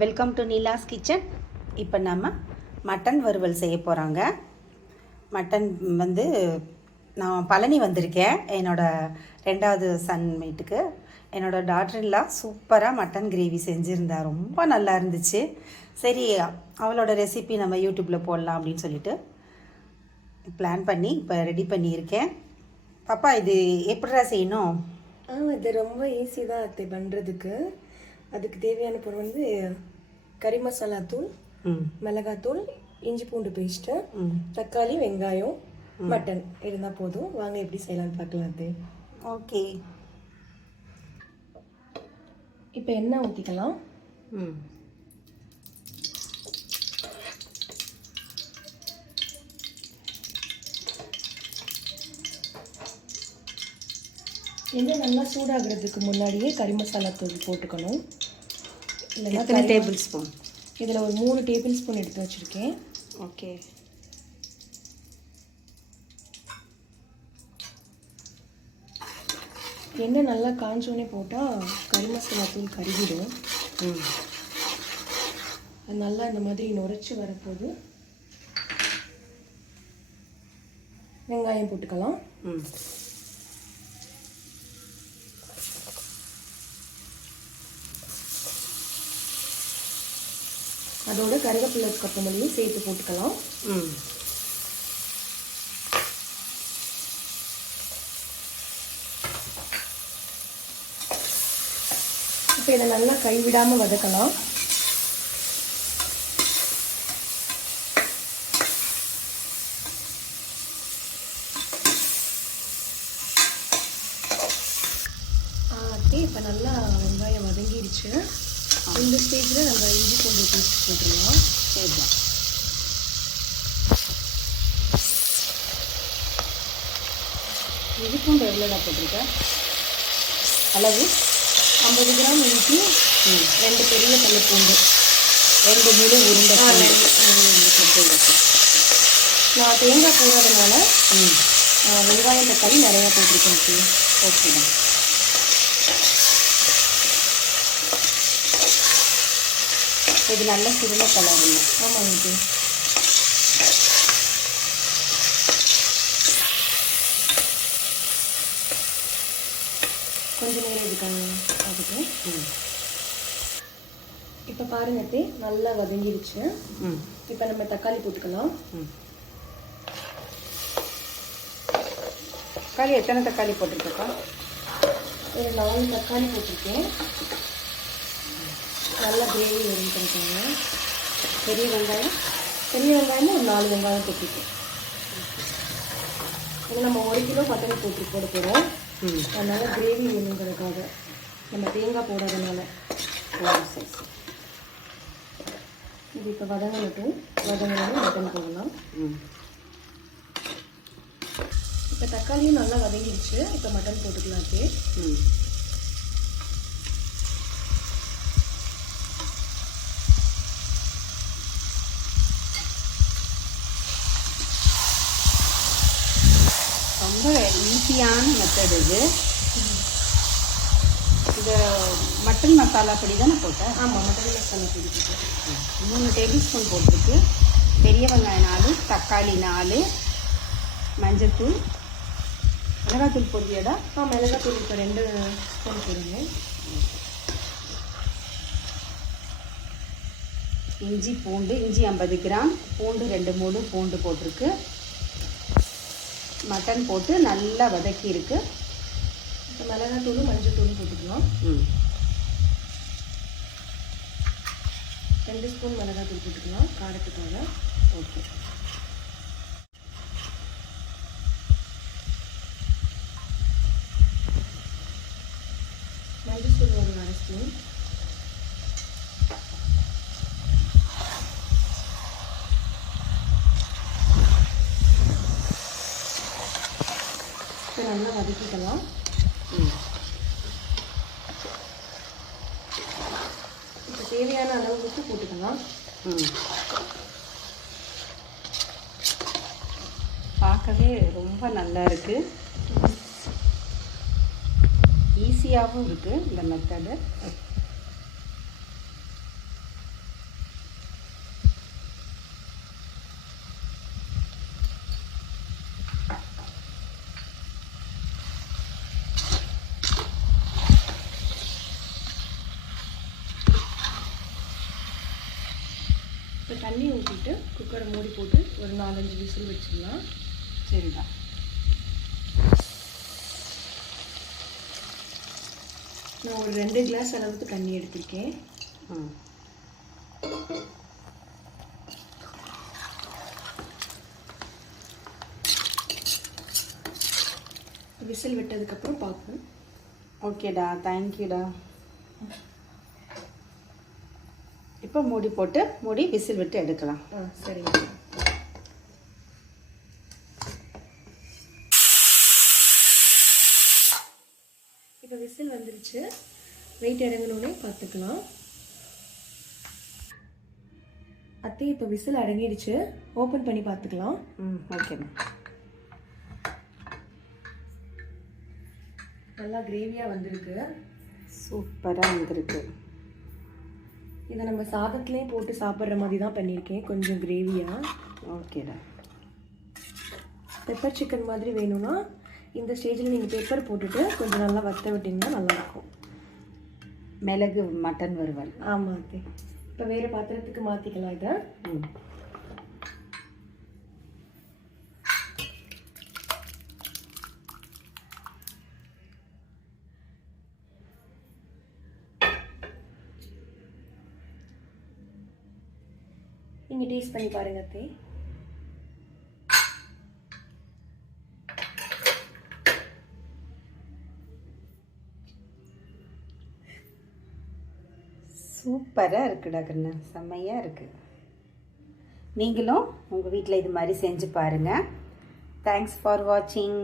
Welcome to Neela's kitchen இப்போ நம்ம mutton வறுவல் செய்ய போகிறாங்க மட்டன் வந்து நான் பழனி வந்திருக்கேன். என்னோடய ரெண்டாவது சன் மீட்டுக்கு என்னோடய டாக்டர்லாம் சூப்பராக மட்டன் கிரேவி செஞ்சுருந்தா ரொம்ப நல்லா இருந்துச்சு. சரி அவளோட ரெசிபி நம்ம யூடியூப்பில் போடலாம் அப்படின்னு சொல்லிட்டு பிளான் பண்ணி இப்போ ரெடி பண்ணியிருக்கேன். பாப்பா இது எப்படிடா செய்யணும்? ஆ இது ரொம்ப ஈஸி தான் அத்தை பண்ணுறதுக்கு அதுக்கு தேவையான பொருள் வந்து கறி மசாலா தூள் ம். மிளகாத்தூள் இஞ்சி பூண்டு பேஸ்ட்டு ம். தக்காளி வெங்காயம் மட்டன் இருந்தால் போதும். வாங்க எப்படி செய்யலாம்னு பார்க்கலாம் அத்தை ஓகே. இப்போ எண்ணெய் ஊற்றிக்கலாம் ம். எண்ணெய் நல்லா சூடாகிறதுக்கு முன்னாடியே கறி மசாலா தூள் போட்டுக்கணும். இல்லைன்னா டேபிள் ஸ்பூன் இதில் ஒரு மூணு டேபிள் ஸ்பூன் எடுத்து வச்சுருக்கேன். ஓகே. எண்ணெய் நல்லா காஞ்சோடனே போட்டால் கறி மசாலா தூள் கருகிடும். ம். அது நல்லா இந்த மாதிரி நுரைச்சி வரப்போது வெங்காயம் போட்டுக்கலாம். ம். அதோட கருவேப்பிலை கொத்தமல்லியும் சேர்த்து போட்டுக்கலாம். இப்போ இதை நல்லா கைவிடாமல் வதக்கலாம். இப்போ நல்லா வெங்காயம் வதங்கிடுச்சு இந்த ஸ்டேஜில் நம்ம இஞ்சி பூண்டு பேஸ்ட் போட்டுடலாம் சரிதான் இது பூண்டு எவ்வளோடா போட்டிருக்க அளவு ஐம்பது கிராம் இஞ்சி ரெண்டு பெரிய பல்லு பூண்டு ரெண்டு முழு உருண்டை. Okay, okay. நான் தேங்காய் போடுறதுனால வெங்காயம் தக்காளி நிறையா போட்டிருக்கேன் இப்போ. ஓகேடா இது நல்ல சுருள கலருங்க. ஆமாங்க. இது கொஞ்ச நேரம் ஆகட்டும் ம். இப்போ பாருங்க அத்தை, நல்லா வதங்கிருச்சு. ம். இப்போ நம்ம தக்காளி போட்டுக்கலாம். ம். தக்காளி எத்தனை தக்காளி போட்டிருக்கக்கா ஒரு நாலு தக்காளி போட்டிருக்கேன். நல்லா கிரேவி வரும்னு பெரிய வெங்காயம். பெரிய வெங்காயமும் ஒரு நாலு வெங்காயம் போட்டிருக்கேன் இது நம்ம ஒரு கிலோ பட்டணி போட்டு போட போகிறோம் ம். அதனால கிரேவி வேணுங்கிறதுக்காக. நம்ம தேங்காய் போடாதனால. சரி இது இப்போ வதங்கட்டும் வதங்கணும் மட்டன் போடலாம். ம். இப்போ தக்காளியும் நல்லா வதங்கிடுச்சு. இப்போ மட்டன் போட்டுக்கலாம் அது ரொம்ப ஈஸியான மெத்தட் இது. இது மட்டன் மசாலா பொடி தானே போட்டேன்? ஆமாம் மட்டன் மசாலா போட்டுக்கிட்டு மூணு டேபிள் ஸ்பூன் போட்டிருக்கு. பெரிய வெங்காயம் நாலு தக்காளி நாலு மஞ்சத்தூள். மிளகாத்தூள் பொடியடா ஆ மிளகாத்தூள் இப்போ ரெண்டு ஸ்பூன் போடுங்க இஞ்சி பூண்டு இஞ்சி ஐம்பது கிராம் பூண்டு ரெண்டு மூணு பூண்டு போட்டிருக்கு. மட்டன் போட்டு நல்லா வதக்கி இருக்கு. இப்போ மிளகாத்தூளும் மஞ்சத்தூளும் போட்டுக்கலாம். ம். ரெண்டு ஸ்பூன் மிளகாத்தூள் போட்டுக்கலாம் காரத்துக்காக. ஓகே மஞ்சத்தூள் ஒரு அரை ஸ்பூன் இப்போ நல்லா வதக்கிக்கலாம் இப்போ தேவையான அளவு உப்பு போட்டுக்கலாம். ம் பார்க்கவே ரொம்ப நல்லா இருக்கு. ஈஸியாகவும் இருக்குது இந்த மெத்தடு இப்போ தண்ணி ஊற்றிட்டு குக்கரை மூடி போட்டு ஒரு நாலஞ்சு விசில் வச்சிடலாம். சரிடா நான் ஒரு ரெண்டு கிளாஸ் அளவுக்கு தண்ணி எடுத்திருக்கேன். ஆ விசில் விட்டதுக்கப்புறம் பார்ப்போம். ஓகேடா தேங்க்யூடா இப்போ மூடி போட்டு மூடி விசில் விட்டு எடுக்கலாம். ஆ சரிங்க. இப்போ விசில் வந்துருச்சு. வெயிட் இறங்கினோடனே பார்த்துக்கலாம். அத்தை இப்போ விசில் அடங்கிடுச்சு. ஓப்பன் பண்ணி பார்த்துக்கலாம். ம் ஓகேம்மா நல்லா கிரேவியாக வந்திருக்கு. சூப்பராக வந்திருக்கு. இதை நம்ம சாதத்துலேயே போட்டு சாப்பிட்ற மாதிரி தான் பண்ணியிருக்கேன் கொஞ்சம் கிரேவியாக ஓகேடா பெப்பர் சிக்கன் மாதிரி வேணும்னா இந்த ஸ்டேஜில் நீங்கள் பெப்பர் போட்டுட்டு கொஞ்சம் நல்லா வத்த விட்டிங்கன்னா நல்லாயிருக்கும். மிளகு மட்டன் வறுவல். ஆமாம் அத்தை. இப்போ வேறு பாத்திரத்துக்கு மாற்றிக்கலாம் இதை. நீங்கள் டேஸ்ட் பண்ணி பாருங்க அத்தை. சூப்பராக இருக்குடா கண்ணு செம்மையாக இருக்குது நீங்களும் உங்கள் வீட்டில் இது மாதிரி செஞ்சு பாருங்கள் தேங்க்ஸ் ஃபார் வாட்சிங்